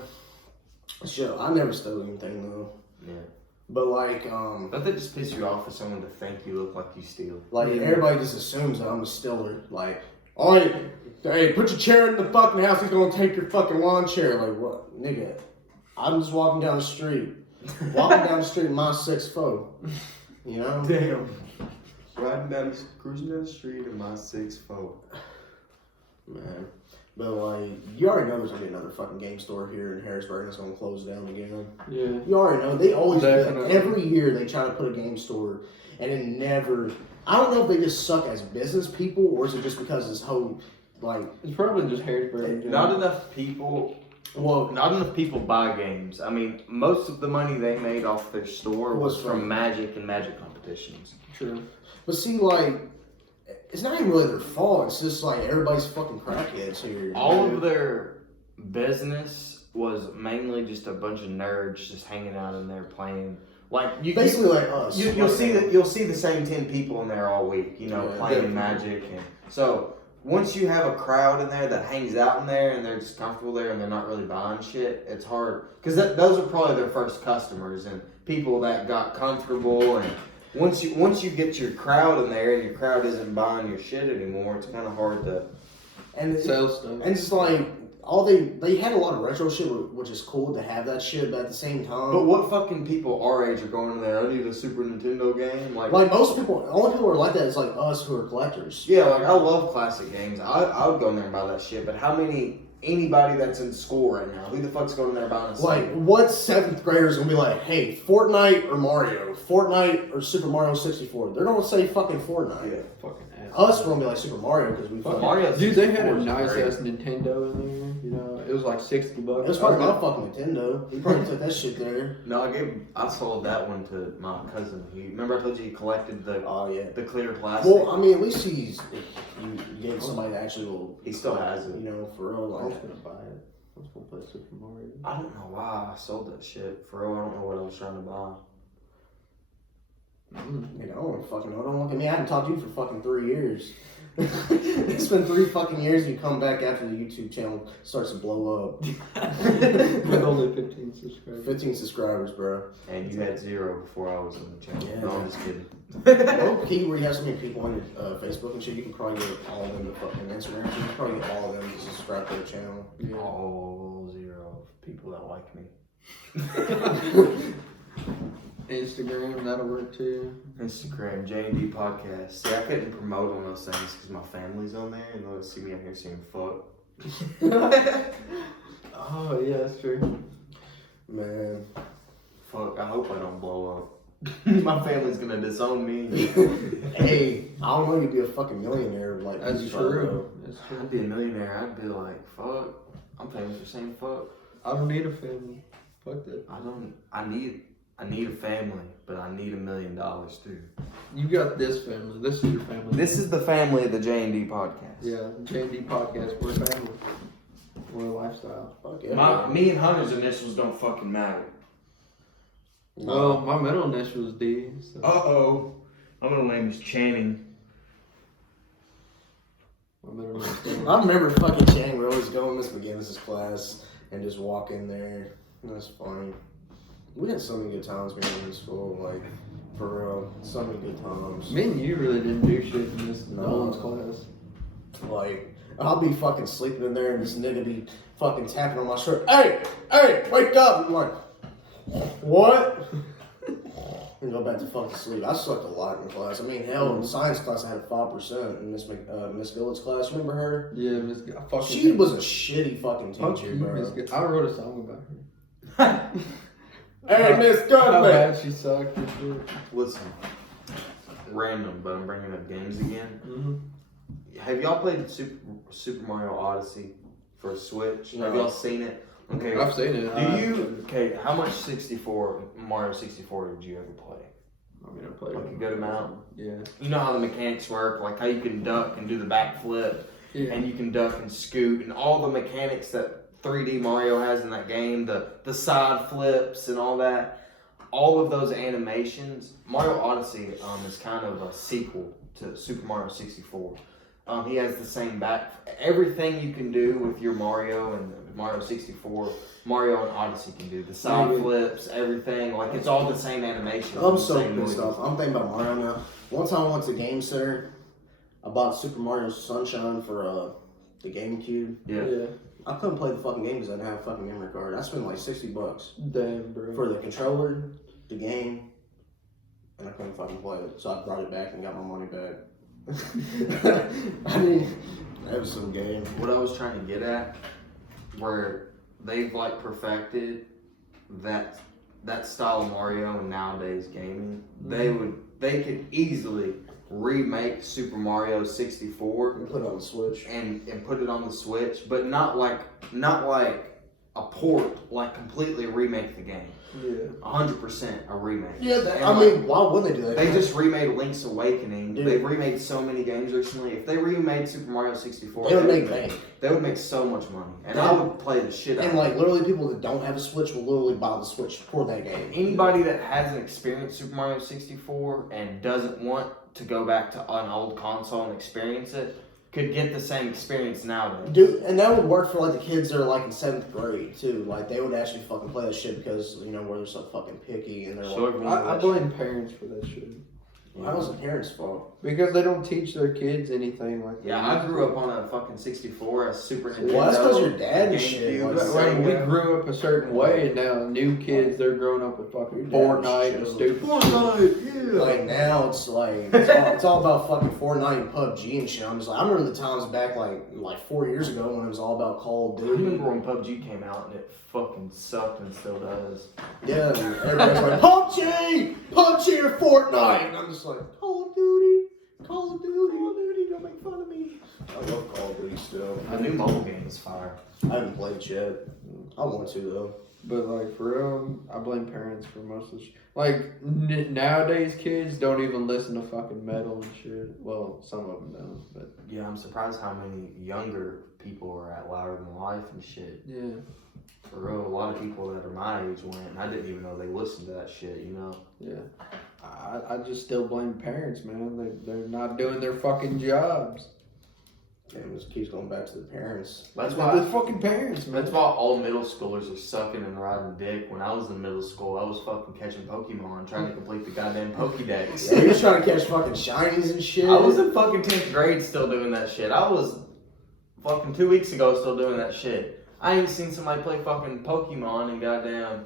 Shit, I never stole anything though. Yeah. But like, Don't that just piss you off for someone to think you look like you steal? everybody just assumes that I'm a stealer. Like, all right, hey, put your chair in the fucking house. He's gonna take your fucking lawn chair. Like, what, nigga? I'm just walking down the street. Walking down the street in my 6'4". You know? Damn. Cruising down the street in my 6'4". Man. But like, you already know there's gonna be another fucking game store here in Harrisburg that's gonna close down again. Yeah. You already know. They always do that. Definitely. Every year they try to put a game store, and it never. I don't know if they just suck as business people, or is it just because this whole like. It's probably just Harrisburg. in Not general. enough people. Well, Not enough people buy games. I mean, most of the money they made off their store was from Magic and Magic competitions. True. but see, like, it's not even really their fault. It's just like everybody's fucking crackheads here. All of their business was mainly just a bunch of nerds just hanging out in there playing. Like you, basically like us. you'll see that you'll see the same 10 people in there all week. You know, Yeah, playing definitely. Magic, and so once you have a crowd in there that hangs out in there and they're just comfortable there and they're not really buying shit, it's hard because those are probably their first customers and people that got comfortable. And once you get your crowd in there and your crowd isn't buying your shit anymore, it's kind of hard to. and Sell stuff. And it's like all they had a lot of retro shit, which is cool to have that shit, but at the same time. But what fucking people our age are going in there? I need a Super Nintendo game. Like most people, the only people who are like that is like us who are collectors. Yeah, like I love classic games. I would go in there and buy that shit. But how anybody that's in school right now, who the fuck's going in there buying a Like, what 7th grader's gonna be like, hey, Fortnite or Mario? Fortnite or Super Mario 64? They're gonna say fucking Fortnite. Yeah. Fucking ass. Us, we're gonna be like Super Mario because we fucking. Mario. Dude, they had a 64 is nice great. ass Nintendo in there. You know, it was like $60. It was probably my fucking Nintendo. He probably took that shit there. No, I sold that one to my cousin. Remember I told you he collected Oh, yeah. the clear plastic. Well, I mean, at least you gave somebody that actually will. He still has it. You know, for real. I was Like, gonna buy it. I was gonna play Super Mario. I don't know why I sold that shit. For real, I don't know what I was trying to buy. you know, I don't fucking know. Don't look at me. I haven't talked to you for fucking 3 years. It's been 3 fucking years and you come back after the YouTube channel starts to blow up. With only 15 subscribers. 15 subscribers, bro. And you had 0 before I was on the channel. Yeah. No, I'm just kidding. Low key, where you have so many people on your Facebook and shit, you can probably get all of them to fucking Instagram. You can probably get all of them to subscribe to the channel. Yeah. All 0 people that like me. Instagram, that'll work too. Instagram, J&D Podcast. See, I couldn't promote on those things because my family's on there and they'll see me out here saying fuck. Oh, yeah, that's true. Man. Fuck, I hope I don't blow up. My family's gonna disown me. Hey, I don't know, you'd be a fucking millionaire. Like, That's you probably true. will. That's I'd true. be a millionaire, I'd be like, fuck. I'm famous for saying fuck. I don't need a family. Fuck that. I need a family, but I need $1 million too. You got this family. This is your family. This is the family of the J&D Podcast. Yeah, J&D Podcast. We're a family. We're a lifestyle. Fuck yeah. Me and Hunter's initials don't fucking matter. Well, my middle initial is D. So Uh-oh. My middle name is Channing. my fundamental understanding. I remember fucking Chang would always go in Miss McGinnis's class and just walk in there. That's funny. We had so many good times being in school, like, for real. So many good times. Me and you really didn't do shit in this No. Nolan's class. Like, I'll be fucking sleeping in there and this nigga be fucking tapping on my shirt. Hey, wake up! I'm like, what? And go back to fucking sleep. I slept a lot in class. I mean, hell, in science class I had 5%. In Miss Gillet's class, remember her? Yeah, Miss. She was a shitty fucking Fuck teacher, you, bro. Miss. I wrote a song about her. Hey, Miss How Goodman! bad she sucked and shit. Listen, random, but I'm bringing up games again. Mm-hmm. Have y'all played Super Mario Odyssey for Switch? No. Have y'all seen it? Okay. I've seen it. Okay, how much Mario 64 did you ever play? I mean, I played Like it. a good amount? Yeah. You know how the mechanics work, like how you can duck and do the backflip, Yeah. and you can duck and scoot, and all the mechanics that 3D Mario has in that game, the side flips and all that. All of those animations, Mario Odyssey is kind of a sequel to Super Mario 64. He has the same everything you can do with your Mario and Mario 64, Mario and Odyssey can do. The side flips, everything, like it's all the same animation. I'm the so same pissed noises. off. I'm thinking about Mario now. One time I went to Game Center. I bought Super Mario Sunshine for the GameCube. Yeah. I couldn't play the fucking game because I didn't have a fucking memory card. I spent like $60 Damn, bro. for the controller, the game, and I couldn't fucking play it. So I brought it back and got my money back. I mean, that was some game. What I was trying to get at, where they've like perfected that style of Mario in nowadays gaming, they could easily remake Super Mario 64 And put it on the Switch. and put it on the Switch, but not like a port, like completely remake the game. Yeah. 100% a remake. Yeah, And I mean, why would they do that? they just remade Link's Awakening. Dude. They've remade so many games recently. If they remade Super Mario 64, They would make bank. They would make so much money, and I would play the shit out And of like it. literally people that don't have a Switch will literally buy the Switch for that game. Anybody that hasn't experienced Super Mario 64 and doesn't want to go back to an old console and experience it could get the same experience nowadays. Dude, and that would work for like the kids that are like in 7th grade too. Like they would actually fucking play that shit because you know where they're so fucking picky and they're So like, I blame parents for that shit. why was the parents' fault? Because they don't teach their kids anything like that. Yeah, I grew up on a fucking 64, a Super Nintendo. Well, that's 'cause your dad and GameCube, shit, like, the Well, same we way. grew up a certain way, and now new kids, they're growing up with fucking Your dad Fortnite and was stupid Fortnite, yeah. Like now it's like it's all about fucking Fortnite and PUBG and shit. I'm just like I remember the times back like 4 years ago when it was all about Call of I Duty. remember when PUBG came out and it fucking sucked and still does. Yeah, and everybody's like PUBG or Fortnite, and I'm just like Call of Duty, don't make fun of me. I love Call of Duty still. The new mobile game is fire. I haven't played yet. I want to though. But like for real, I blame parents for most of the like nowadays kids don't even listen to fucking metal and shit. Well, some of them don't, but Yeah, I'm surprised how many younger people are at Louder Than Life and shit. yeah, For real, a lot of people that are my age went, and I didn't even know they listened to that shit, you know? yeah. I just still blame parents, man. They're not doing their fucking jobs. And this keeps going back to the parents. That's The why fucking parents, man. that's why all middle schoolers are sucking and riding dick. When I was in middle school, I was fucking catching Pokemon, trying to complete the goddamn Pokédex. Yeah, you're trying to catch fucking shinies and shit. I was in fucking 10th grade still doing that shit. I was fucking 2 weeks ago still doing that shit. I ain't seen somebody play fucking Pokemon and goddamn.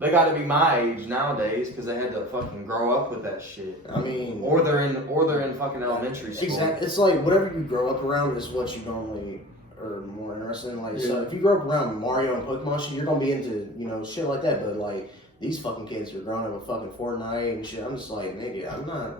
They gotta be my age nowadays because they had to fucking grow up with that shit. I mean, Or they're in fucking elementary school. exactly. It's like whatever you grow up around is what you normally are more interested in. Like, so if you grow up around Mario and Pokemon shit, you're gonna be into shit like that. But like these fucking kids are growing up with fucking Fortnite and shit. I'm just like, nigga, I'm not.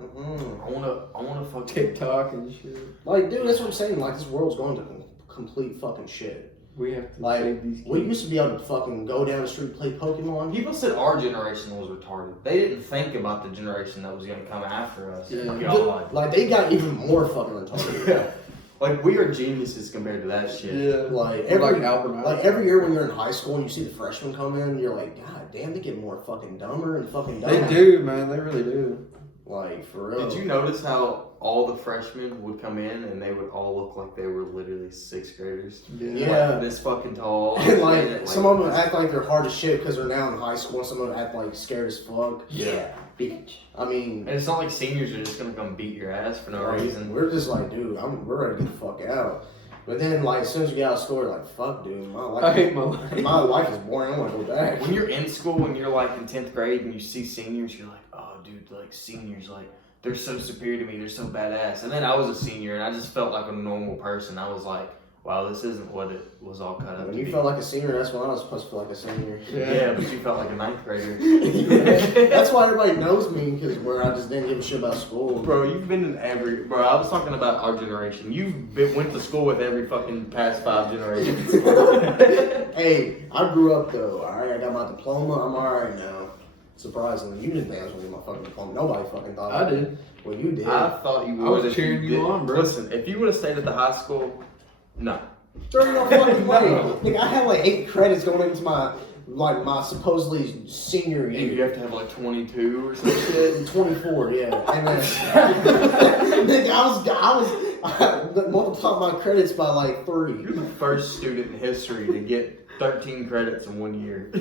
I wanna fucking TikTok and shit. Like, dude, that's what I'm saying. Like, this world's going to complete fucking shit. We have to Like, save these kids. we used to be able to fucking go down the street and play Pokemon. People said our generation was retarded. They didn't think about the generation that was gonna come after us. Yeah. God. Like, they got even more fucking retarded. Yeah. Like we are geniuses compared to that shit. Yeah. Like, We're every, like Albert Einstein. like every year when you're in high school and you see the freshmen come in, you're like, God damn, they get more fucking dumber and fucking dumber. They do, man. They really do. Like, for real. Did you notice how all the freshmen would come in and they would all look like they were literally 6th graders? Yeah. Like, this fucking tall. And like, some of them act like they're hard as shit because they're now in high school, and some of them act like scared as fuck. Yeah. I mean, And it's not like seniors are just gonna come beat your ass for no reason. we're just like, dude, we're ready to get the fuck out. But then, like, as soon as you get out of school, you're like, fuck, dude, I hate my life. my life is boring. I want to go back. When you're in school and you're like in 10th grade and you see seniors, you're like, oh, dude, like seniors, like they're so superior to me. They're so badass. And then I was a senior and I just felt like a normal person. I was like, wow, this isn't what it was all cut up When to you be. felt like a senior, that's when I was supposed to feel like a senior. Yeah, but you felt like a 9th grader. Yeah. That's why everybody knows me, because where I just didn't give a shit about school. Bro, you've been in every. Bro, I was talking about our generation. Went to school with every fucking past 5 generations. Hey, I grew up though. Alright, I got my diploma. I'm alright now. Surprisingly, you didn't think I was gonna get my fucking diploma. Nobody fucking thought. I did. Well, you did. I thought you would. I was if cheering you did. on, bro. Listen, if you would have stayed at the high school, no. There ain't no fucking way. No. Nigga, I had like 8 credits going into my supposedly senior You year. have to have like 22 or some shit. 24, yeah. And then, nigga, I multiplied my credits by like 3. You're the first student in history to get 13 credits in 1 year.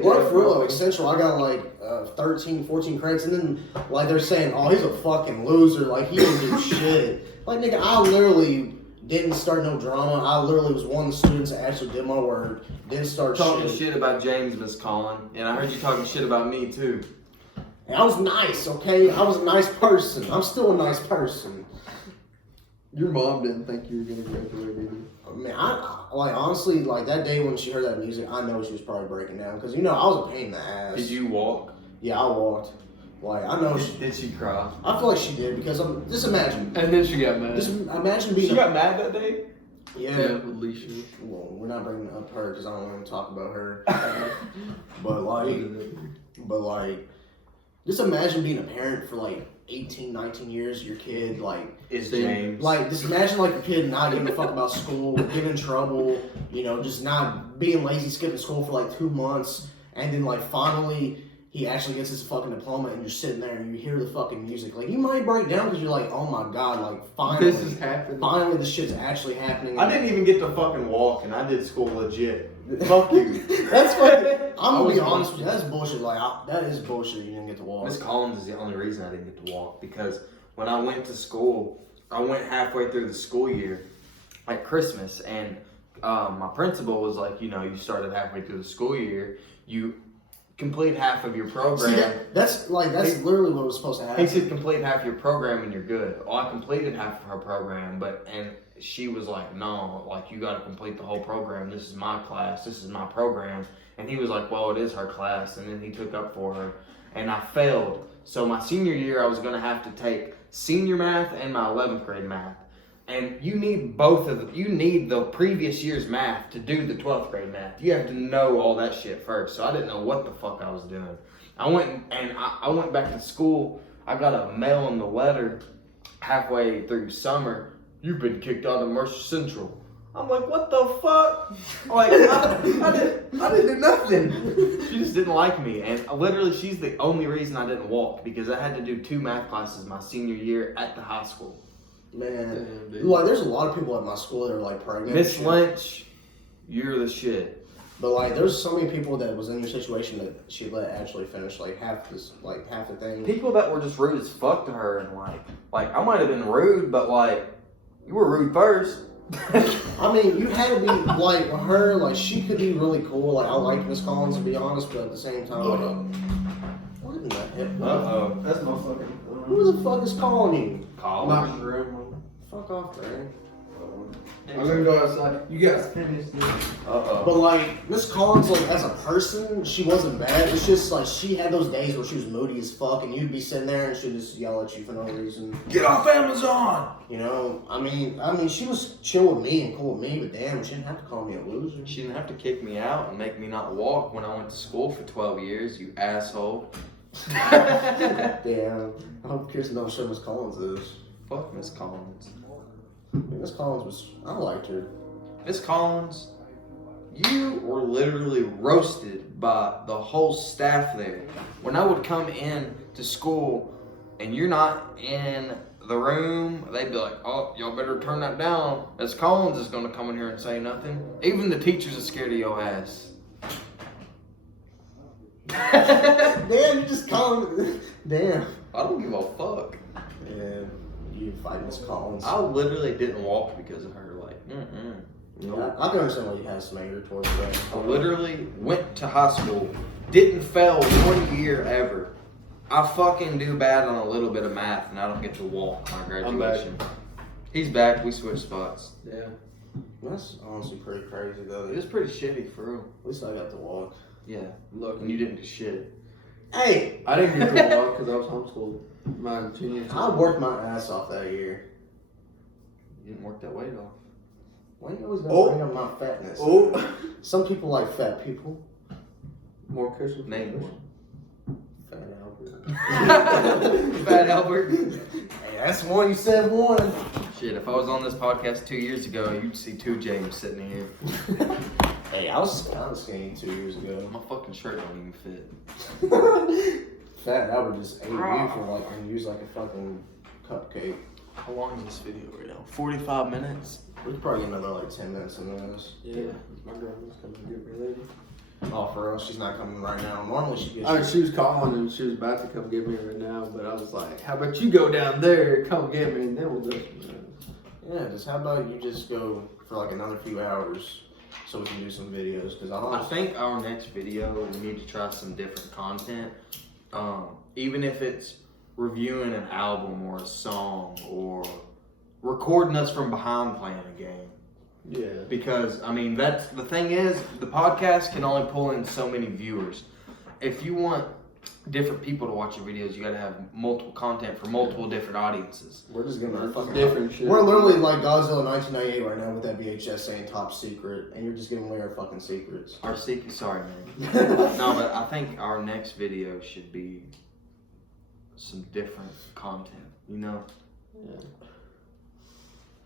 What, for real, though, Essential, I got like 13, 14 credits, and then like they're saying, oh, he's a fucking loser, like he didn't do shit. Like, nigga, I literally didn't start no drama. I literally was one of the students that actually did my work. Didn't start Talking shit. shit about James, Miss Collin, and I heard you talking shit about me too. And I was nice, okay? I was a nice person. I'm still a nice person. Your mom didn't think you were gonna graduate either. Man, I like honestly, like that day when she heard that music, I know she was probably breaking down because I was a pain in the ass. Did you walk? Yeah, I walked. Like I know she. Did she cry? I feel like she did because just imagine. And then she got mad. Just imagine being. She got mad that day? Yeah. Yeah, with Alicia. Well, we're not bringing up her because I don't want to talk about her. but like, just imagine being a parent for like 18, 19 years. Your kid like. Is James. Like, just imagine like your kid not giving a fuck about school, getting in trouble, just not being lazy, skipping school for like 2 months, and then like finally he actually gets his fucking diploma, and you're sitting there and you hear the fucking music. Like, you might break down because you're like, oh my god, like finally, This is happening. finally this shit's actually happening. I didn't even get to fucking walk, and I did school legit. Fuck you. That's fucking. I'm I gonna be was honest with you. That's bullshit. Like, that is bullshit. You didn't get to walk. Miss Collins is the only reason I didn't get to walk, because when I went to school, I went halfway through the school year at Christmas, and my principal was like, you started halfway through the school year, you complete half of your program. See, that's literally what was supposed to happen. He said complete half your program and you're good. Well, I completed half of her program, and she was like, no, like you got to complete the whole program. This is my class. This is my program. And he was like, well, it is her class. And then he took up for her, and I failed. So my senior year, I was going to have to take senior math and my 11th grade math. And you need you need the previous year's math to do the 12th grade math. You have to know all that shit first. So I didn't know what the fuck I was doing. I went back to school. I got a mail in the letter halfway through summer. You've been kicked out of Mercer Central. I'm like, what the fuck? Like, I didn't do nothing. She just didn't like me. And literally, she's the only reason I didn't walk, because I had to do 2 math classes my senior year at the high school. Man, Damn, like there's a lot of people at my school that are like pregnant. Miss Lynch, you're the shit. But like, there's so many people that was in your situation that she let actually finish like half the thing. People that were just rude as fuck to her, and like I might have been rude, but like you were rude first. I mean, you had to be like her. Like, she could be really cool. Like, I like Miss Collins, to be honest, but at the same time, what in the heck? Uh-oh. That's my fucking. Who the fuck is calling you? My College. grandma. Fuck off, man. I'm gonna go outside. You guys finish this. Uh-oh. But like, Miss Collins, like as a person, she wasn't bad. It's just like she had those days where she was moody as fuck, and you'd be sitting there and she'd just yell at you for no reason. Get off Amazon! I mean, she was chill with me and cool with me, but damn, she didn't have to call me a loser. She didn't have to kick me out and make me not walk when I went to school for 12 years, you asshole. Damn. I hope Kirsten don't show Miss Collins is. Fuck Miss Collins. Miss Collins I liked her. Miss Collins, you were literally roasted by the whole staff there. When I would come in to school, and you're not in the room, they'd be like, oh, y'all better turn that down. As Collins is gonna come in here and say nothing. Even the teachers are scared of your ass. Damn, you just calling. Damn. I don't give a fuck. Yeah, you fight Miss Collins. I literally didn't walk because of her. Like, Yeah, I can understand why you had some anger towards that. I literally went to high school, didn't fail 1 year ever. I fucking do bad on a little bit of math, and I don't get to walk my graduation. He's back. We switched spots. Yeah. That's honestly pretty crazy though. It was pretty shitty for real. At least I got to walk. Yeah. Look, and you didn't do shit. Hey, I didn't get to walk because I was homeschooled. My junior. I worked my ass off that year. You didn't work that weight off. Why you always gotta bring up my fatness? Oh. Some people like fat people. More cushion. Name one. Fat Albert. Fat Albert. Hey, that's one. You said one. Shit, if I was on this podcast 2 years ago, you'd see two James sitting here. Hey, I was kind of skinny 2 years ago. My fucking shirt don't even fit. Fat Albert just ate you for like and used like a fucking cupcake. How long is this video right now? 45 minutes? We could probably get another like 10 minutes in this. Yeah. My grandma's coming to get me later. Oh, for real? She's not coming right now. Normally she gets. Oh, she was calling and she was about to come get me right now, but I was like, how about you go down there, come get me, and then we'll do it. Yeah, just how about you just go for like another few hours so we can do some videos? Because I think our next video, we need to try some different content. Even if it's reviewing an album or a song or recording us from behind playing a game. Yeah. Because, I mean, that's the thing is, the podcast can only pull in so many viewers. If you want different people to watch your videos, you gotta have multiple content for multiple different audiences. we're just gonna fucking Different shit. We're literally like Godzilla 1998 right now with that VHS saying top secret, and you're just giving away our fucking secrets. Our secret, sorry man. No, but I think our next video should be some different content, you know? Yeah.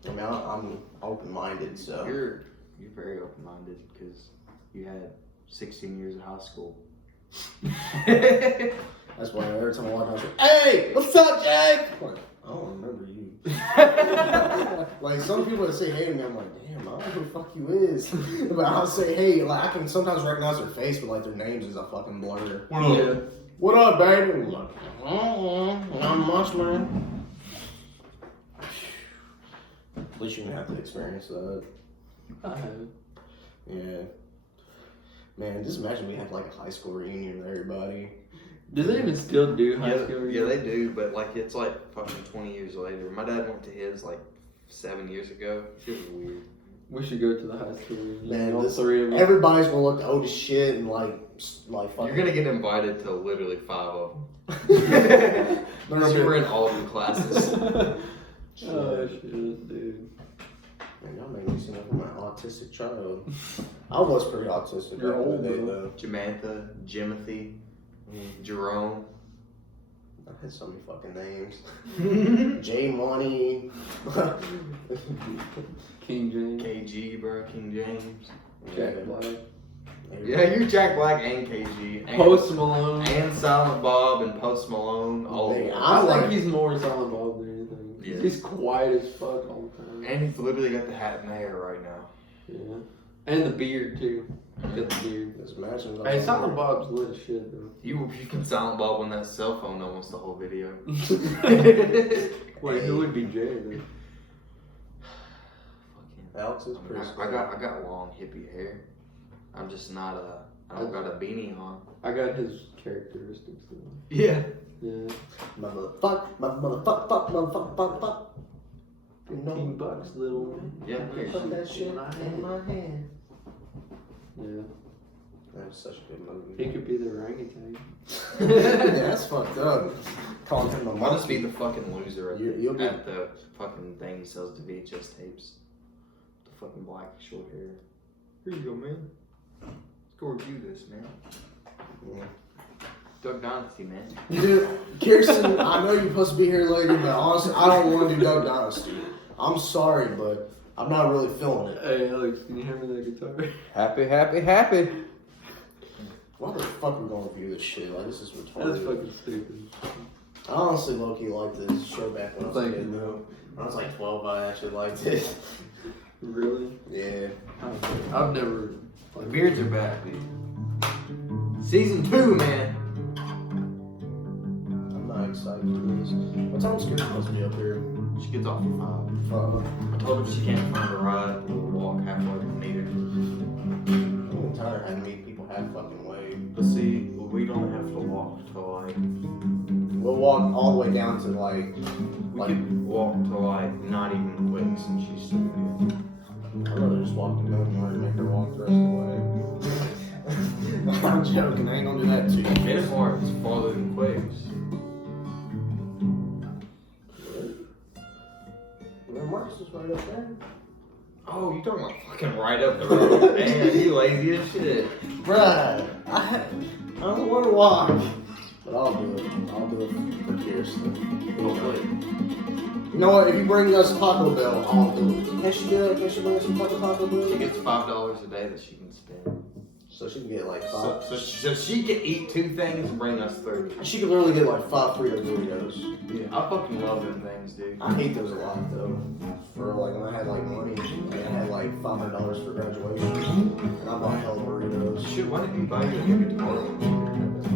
I mean, I'm open-minded, so. You're very open-minded because you had 16 years of high school. That's why every time I walk out, I say, "Hey, what's up, Jake?" I'm like, I don't remember you. Like some people that say hey to me, I'm like, damn, I don't know who the fuck you is. But I'll say hey, like I can sometimes recognize their face, but like their names is a fucking blur. Yeah. What up, baby? I'm like, not much, man. At least you didn't have to experience that. I have. Yeah. Man, just imagine we had like a high school reunion with everybody. Do they even still do high Yeah, school? yeah, they do, but like it's like fucking 20 years later. My dad went to his like 7 years ago. It was weird. We should go to the high school reunion. Man, all this, three of us. everybody's gonna look old as shit and like fucking. You're gonna get invited to literally 5 of them. You're in all of the classes. Oh shit, dude. Man, y'all made me seem like I'm an autistic child. I was pretty autistic. You're back in the old, day, bro. though. Jamantha, Jimothy, Jerome. I had so many fucking names. J Money. King James. KG, bro, King James. Jack Black. Yeah, you're Jack Black and KG. And, Post Malone. and Silent Bob and Post Malone. All of Man, them. I like- think he's more Silent Bob than anything. Yeah. He's quiet as fuck all the time. And he's literally got the hat and the hair right now. Yeah. And the beard too. Got the beard. Just imagine. Hey, Silent Bob's lit as shit though. You can Silent Bob on that cell phone almost the whole video. Wait, who would be Jay then? Alex is I, mean, pretty. I got long hippie hair. I'm just not I don't got a beanie on. I got his characteristics though. Yeah. Yeah. My motherfuck, fuck. You know, King Buck's little. Yeah. put that shit in my hand. Yeah. That was such a good movie. He could be the orangutan. Yeah, that's fucked up. Calling him a I'll just be monkey. the fucking loser at, You'll be- at the fucking thing he sells the VHS tapes. The fucking black short hair. Here you go, man. Let's go review this, man. Yeah. Duck Dynasty, man. Dude, Kirsten, I know you're supposed to be here later, but honestly, I don't want to do Duck Dynasty. I'm sorry, but I'm not really feeling it. Hey Alex, can you hand me that guitar? Happy. Why the fuck are we going to review this shit? Like, this is retarded. That's fucking stupid. I honestly low-key liked this show back when I was a Thank kid, you. though. When I was like 12, I actually liked it. Really? Yeah. I've never. The beards are back, dude. Season 2, man. I'm not excited for this. What time's Scooter supposed to be up here? She gets off at 5. Probably. I told her she can't find a ride. We'll walk halfway from neither. I'm tired of having to meet people half fucking way. But see, we don't have to walk to like. We'll walk all the way down to like. We could walk to like not even Quicks and she's still good. I'd rather just walk to Millmore and make her walk the rest of the way. I'm joking. I ain't gonna do that to you. Millmore is farther than Quicks. Marcus is right up there. Oh, you talking about fucking right up the road? Man, you lazy as shit. Bruh, I don't want to walk. But I'll do it. I'll do it for Kirsten. Hopefully. You know what? If you bring us Taco Bell, I'll do it. Can she do it? Can she bring us some fucking Taco Bell? She gets $5 a day that she can spend. So she can get like So, five. so she can eat 2 things and bring us 30. She could literally get like 5 Frito burritos. Yeah, I fucking love them things, dude. I hate those a lot though. For like when I had like money, like, I had like $500 for graduation, and I bought hella burritos. Shit, why didn't you buy your new guitar?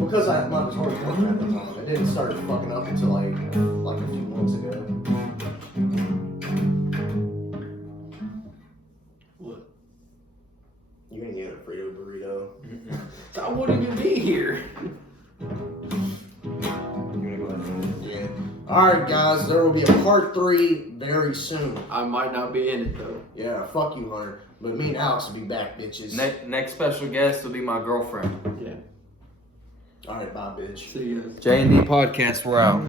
Because my guitar was working at the time. It didn't start fucking up until like a few months ago. What? You ain't get a Frito burrito. I wouldn't even be here. Yeah. Alright guys, there will be a part 3 very soon. I might not be in it though. Yeah, fuck you, Hunter. But me and Alex will be back, bitches. Next special guest will be my girlfriend. Yeah. Alright, bye, bitch. See you guys. J&D Podcast, we're out.